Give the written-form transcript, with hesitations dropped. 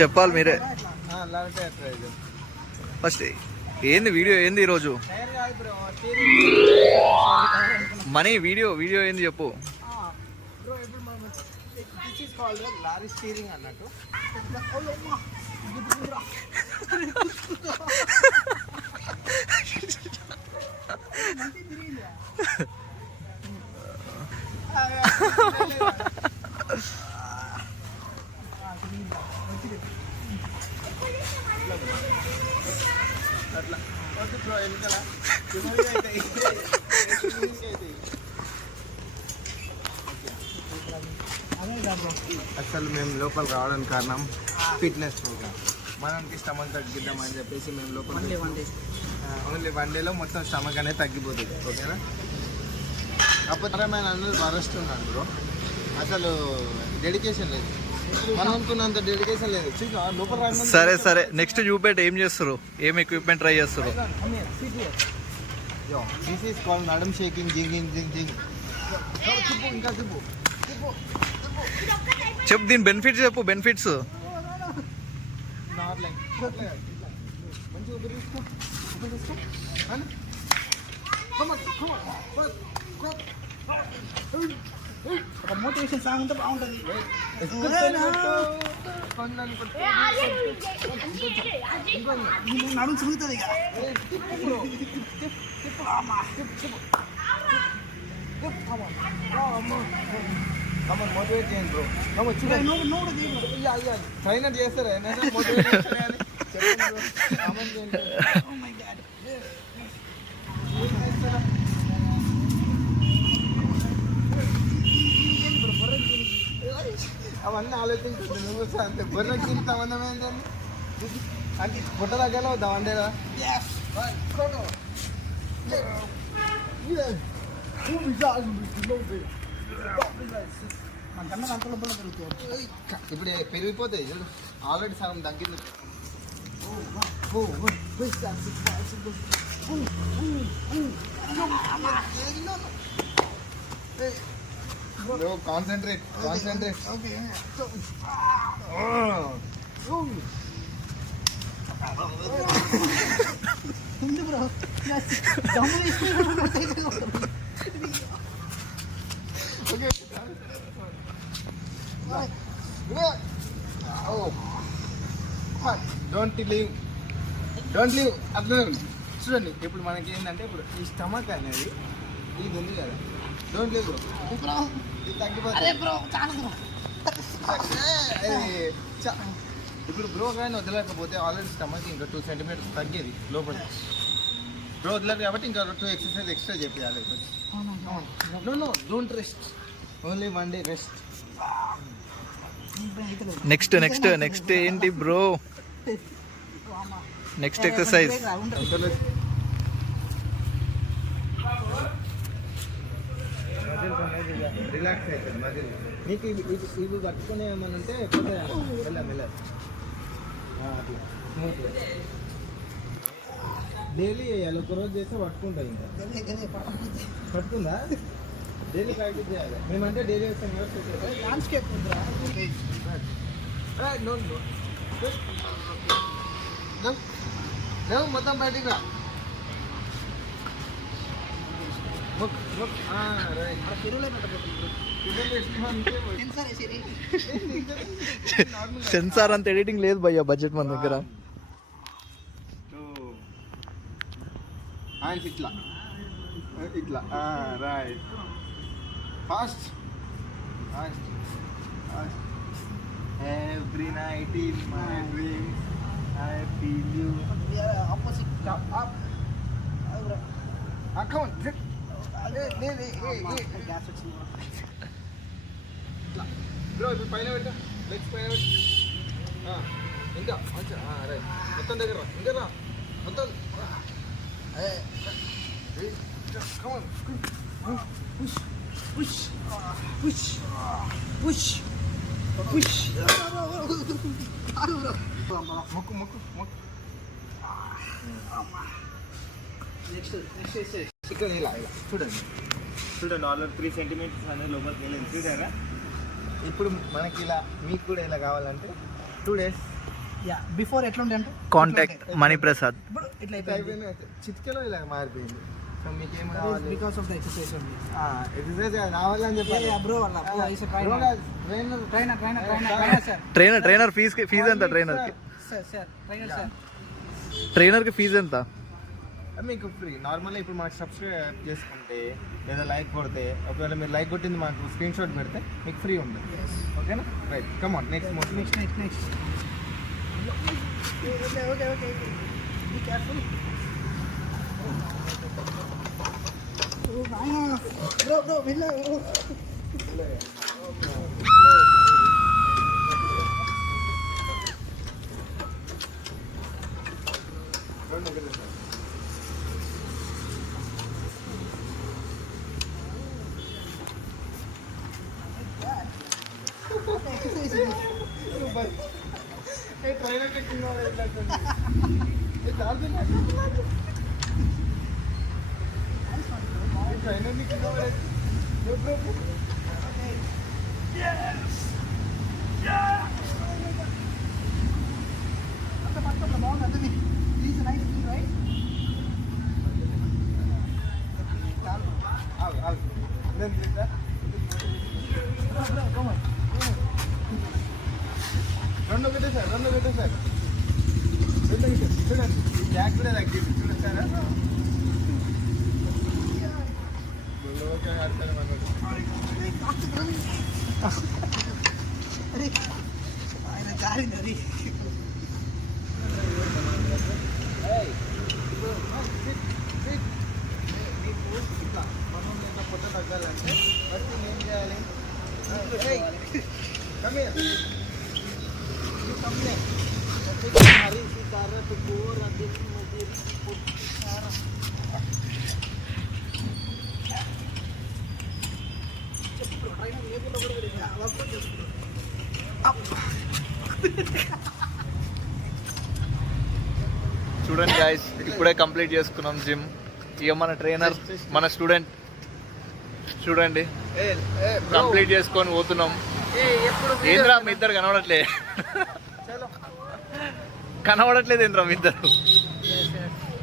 చెప్పాలి మీరే ఫస్ట్. ఏంది వీడియో ఏంది ఈరోజు? మనీ వీడియో ఏంది చెప్పు. లారీ స్టీరింగ్ అన్నట్టు. అట్లా వెనకాల అసలు మేము లోపల రావడానికి కారణం ఫిట్నెస్ ప్రోగ్రామ్. మనకి స్టమక్ తగ్గిద్దామని చెప్పేసి మేము లోపల ఓన్లీ 1 డేలో మొత్తం స్టమక్ అనేది తగ్గిపోతుంది. ఓకేనా? అపరమైన అందరూ వరస్తున్నాడు బ్రో. అసలు డెడికేషన్ లేదు, మనం అనుకున్నంత డెడికేషన్ లేదు. లోపల సరే నెక్స్ట్ చూపెట్టి ఏం చేస్తారు, ఏం ఎక్విప్మెంట్ ట్రై చేస్తారు? దిస్ ఈస్ కాల్డ్ నడం షేకింగ్, జింగింగ్. ఇంకా చెప్పు దీని బెనిఫిట్స్ చెప్పు. బెనిఫిట్స్ మోటివేషన్ సాంగ్ ఉంటే బాగుంటుంది. నడుము చూగుతుంది. మోటివేట్ చేయండి బ్రో. ట్రైనర్ చేస్తారా మోటివేట్ చేయాలి. అవన్నీ ఆలోచించుంది నువ్వు అంతే. బొర్రెకి దీనికి సంబంధం ఏంటండి? అంటే పుట్ట దగ్గర వద్దాం అండేదా? ఇప్పుడు పెరిగిపోతాయి చూడు. ఆల్రెడీ సగం తగ్గింది. కాన్సన్ట్రేట్. Don't leave. అట్లా చూడండి. ఇప్పుడు మనకి ఏంటంటే ఇప్పుడు ఈ స్టమక్ అనేది ఇది ఉంది కదా. Don't leave bro. ఇది తగ్గిపోతుంది. ఇప్పుడు బ్రో కానీ వదలకపోతే ఆల్రెడీ స్టమక్ ఇంకా 2 సెంటీమీటర్స్ తగ్గేది లోపల. బ్రో వదలరు కాబట్టి ఇంకా 2 ఎక్సర్సైజ్ ఎక్స్ట్రా చెప్పాలి. No don't rest, only 1 day rest. Next ఏంటి బ్రో? నెక్స్ట్ ఎక్సర్సైజ్ రిలాక్స్ అవుతుంది మధ్యలో. మీకు ఇవి పట్టుకునే ఏమన్నా ఉంటే మెల్ల అట్లా స్మూత్గా డైలీ వేయాలి. ఒకరోజు చేస్తే పట్టుకుంటుంది. ఇంకా పట్టుకుందా? డైలీ ప్రాక్టీస్ చేయాలి. మేమంటే డైలీ వేస్తాం. ల్యాండ్స్కేప్ మొత్తం బయటికి రా. సెన్సార్ అంత ఎడిటింగ్ లేదు భయ్యా బడ్జెట్ మన దగ్గర. ఇట్లా right. Fast. Every night in my dreams I feel you. Opposite. Up. Come on. Gas వచ్చింది బ్రో. ఇప్పుడు పైన పెట్టా. లెగ్స్ పైన పెట్టు. ఇంకా మంచిగా రైట్. మొత్తం దగ్గర రా. ఇంకా రా మొత్తం. Come on. Push. మొక్కు. నెక్స్ట్ ఇక్కడ ఇలా చూడండి. ఆల్రెడీ 3 సెంటీమీటర్స్ అనేది లోపలికి వెళ్ళింది. చూడారా? ఇప్పుడు మనకి ఇలా మీకు కూడా ఇలా కావాలంటే 2 days యా బిఫోర్ ఎట్లా ఉండే అంటే కాంటాక్ట్ మణిప్రసాద్. ఇప్పుడు ఇట్లా అయిపోయింది చిటికలో ఇలా మారిపోయింది. సో మీకు ఏం కావాలి? బికాస్ ఆఫ్ ద ఎక్సర్సైజ్ ఉంది ఎక్సర్సైజ్ నా వల్ల అని చెప్పాలి. బ్రో వల్ల ట్రైనర్ ఫీజు ఎంత? ట్రైనర్ కి ఫీజు ఎంత? మీకు ఫ్రీ. నార్మల్గా ఇప్పుడు మనకి సబ్స్క్రైబ్ చేసుకుంటే లేదా లైక్ కొడితే, ఒకవేళ మీరు లైక్ కొట్టింది మాకు స్క్రీన్ షాట్ పెడితే మీకు ఫ్రీ ఉంటుంది. ఓకేనా? Right, come on next most next okay be careful bro వెళ్ళ రెండు పెట్టేసారు చూడండి. బ్యాగ్ కూడా తగ్గింది చూడొచ్చారా? ఆయన జారింది అది. మనం ఇట్లా పొట్ట తగ్గాలంటే ఫస్ట్ ఏం చేయాలి? చూడండి గాయస్, ఇప్పుడే కంప్లీట్ చేసుకున్నాం జిమ్. ఇక మన ట్రైనర్ మన స్టూడెంట్ చూడండి కంప్లీట్ చేసుకొని పోతున్నాం. ఏంద్రా మీ ఇద్దరు కనబడట్లేదు ఏంద్రా మీ ఇద్దరు?